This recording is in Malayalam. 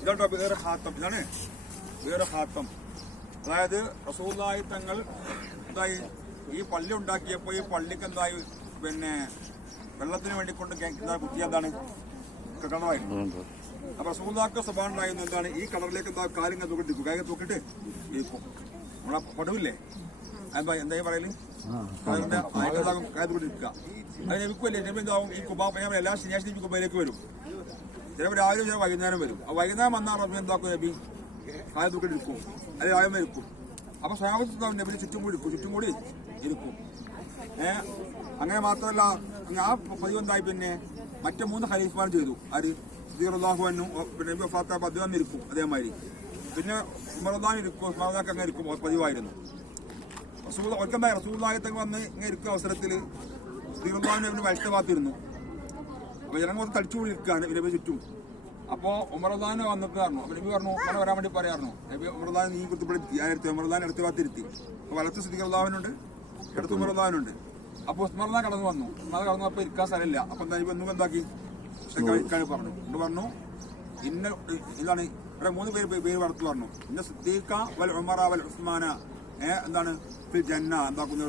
ഇതാട്ടോ വേറെ ഹാത്തം. ഇതാണ് വേറെ ഹാത്തം. അതായത് റസൂലുള്ളാഹി തങ്ങൾ എന്തായി ഈ പള്ളി ഉണ്ടാക്കിയപ്പോൾ ഈ പള്ളിക്ക് എന്തായി പിന്നെ വെള്ളത്തിന് വേണ്ടി കൊണ്ട് കുത്തിയ എന്താണ് കിണറായിരുന്നു. അപ്പൊ റസൂലുള്ളാഹിക്ക് സ്വഭാവം ഉണ്ടായിരുന്നത് എന്താണ്, ഈ കിണറിലേക്ക് എന്താ കാലിങ്ങനെ തൂക്കിട്ടിരിക്കും, കൈ തൂക്കിട്ട് ഇരിക്കും. നമ്മളെ പടവില്ലേ എന്താ പറയല്, കൈ തൂക്കിട്ടിരിക്കുക. അത് നബിക്കുമല്ലേ, നബി എന്താവും ഈ കുബാ എല്ലാ ശനിയാഴ്ച നബി കുബയിലേക്ക് വരും. ചിലപ്പോൾ രാവിലെ ചില വൈകുന്നേരം വരും. ആ വൈകുന്നേരം വന്നാൽ റബ്ബി എന്താക്കും, നബി കായ തൂക്കിട്ടിരിക്കും, അല്ലെങ്കിൽ ആയം ഇരിക്കും. അപ്പൊ സ്വഭാവത്തിൽ നബിന് ചുറ്റും കൂടി ഇരിക്കും. അങ്ങനെ മാത്രമല്ല, ആ പതിവ് എന്തായി പിന്നെ മറ്റേ 3 ഖലീഫമാർ ചെയ്തു. ആര് റളിയല്ലാഹു അൻഹു, പിന്നെ നബി വഫാത്തായപ്പോൾ അദ്ദേഹം ഇരിക്കും അതേമാതിരി. പിന്നെ ഉമറുല്ലാൻ ഇരിക്കും, ഉസ്മാനുല്ലാക്ക് അങ്ങനെ ഇരിക്കും പതിവായിരുന്നു. ഒരിക്കണ്ടായി റസൂലുള്ളാഹി തങ്ങൾ വന്ന് ഇങ്ങനെ ഇരിക്കുന്ന അവസരത്തിൽ റളിയല്ലാഹു അൻഹു വലത്തെ ഭാഗത്തിരുന്നു. അപ്പൊ ജനങ്ങൾ തടിച്ചുകൂടി ഇരിക്കുകയാണ് നബി ചുറ്റും. അപ്പോൾ ഉമറുല്ലാൻ വന്നിട്ട് പറഞ്ഞു. അപ്പൊ നബി പറഞ്ഞു, അങ്ങനെ വരാൻ വേണ്ടി പറയാറുന്നു. നബി ഉമറുല്ലാൻ നീ കുത്തിപ്പിടിത്തി, ഞാനെടുത്ത് ഉമറുല്ലാൻ അടുത്ത ഭാഗത്തിരുത്തി. അപ്പൊ വലത്ത് റളിയല്ലാഹുവിനുണ്ട്, ഇടത്ത് ഉമറുല്ലാനുണ്ട്. അപ്പൊ ഉസ്മാനുല്ലാൻ കടന്നു വന്നു. ഉസ്മാൻ കടന്നു അപ്പൊ ഇരിക്കാൻ സ്ഥലമില്ല. അപ്പൊ എന്താ നബി ഒന്നും എന്താക്കി പറഞ്ഞു പറഞ്ഞു ഇതാണ് ഇവിടെ 3 പേര് വളർത്തു പറഞ്ഞു. ഇന്ന സിദ്ദീഖ വൽ ഉമറ വൽ ഉസ്മാന എന്താണ് ഫിൽ ജന്ന എന്താക്കുന്നു